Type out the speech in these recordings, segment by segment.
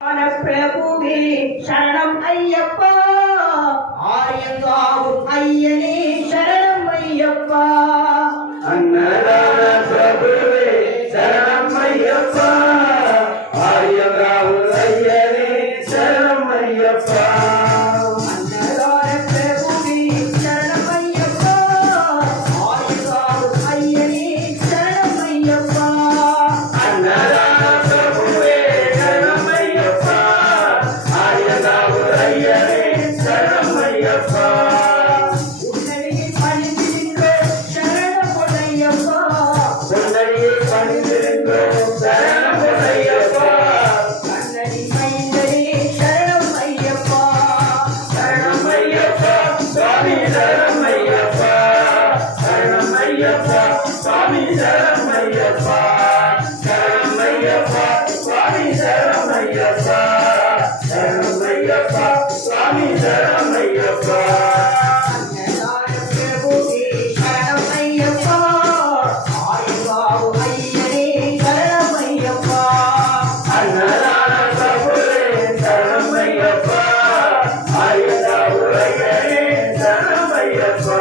பிரபுவே சரணம் ஐயப்பா, ஆரியங்காவும் ஐயனே சரணம் ஐயப்பா. அன்னதான பிரபுவே சரணம் ஐயப்பா, ஆரியங்காவும் ஐயனே சரணம் ஐயப்பா. அன்னதான பிரபுவே சரணம் ஐயப்பா, ஆரியங்காவும் ஐயனே சரணம் ஐயப்பா. அன்னதான பிரபுவே சரணம் ஐயப்பா, ஆரியங்காவும் ஐயனே சரணம் ஐயப்பா. உன்னடியில் பணிந்திருந்தோம் சரணம் பொன்னையப்பா, உன்னடியில் பணிந்திருந்தோம் சரணம் பொன்னையப்பா. கண்ணடி மைந்தனே சரணம் ஐயப்பா. சரணம் ஐயப்பா சுவாமி சரணம் ஐயப்பா, சரணம் ஐயப்பா சுவாமி சரணம் ஐயப்பா, சரணம் ஐயப்பா சுவாமி சரணம் ஐயப்பா, சரணம் ஐயப்பா சுவாமி சரணம் ஐயப்பா. அன்னதான பிரபுவே சரணம் ஐயப்பா, ஆரியங்காவும் ஐயனே சரணம் ஐயப்பா. அன்னதான பிரபுவே சரணம் ஐயப்பா, ஆரியங்காவும் ஐயனே சரணம் ஐயப்பா.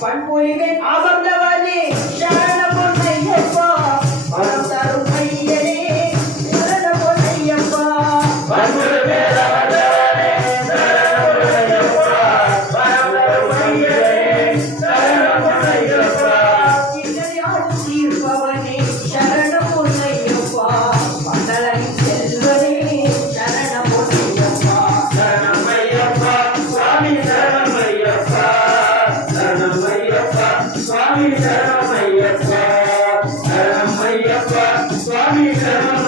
பண்புரிகள் அமர்ந்தவனே சரணம் பொன்னையப்பா, வரம் தரும் ஐயனே சரணம் பொன்னையப்பா. பண்புரு மேல வந்தவனே சரணம் ஐயப்பா, பரமரும் ஐயனே சரணம் ஐயப்பா. இன்னடியால் தீர்ப்பவனே சரணம் பொன்னையப்பா, மண்டலின் செல்வனே சரணம் பொன்னையப்பா. சரணம் ஐயப்பா சுவாமி சரணம் ஐயப்பா, சரணம் ஐயப்பா சுவாமி சரணம் ஐயப்பா, சரணம் ஐயப்பா சுவாமி சரணம்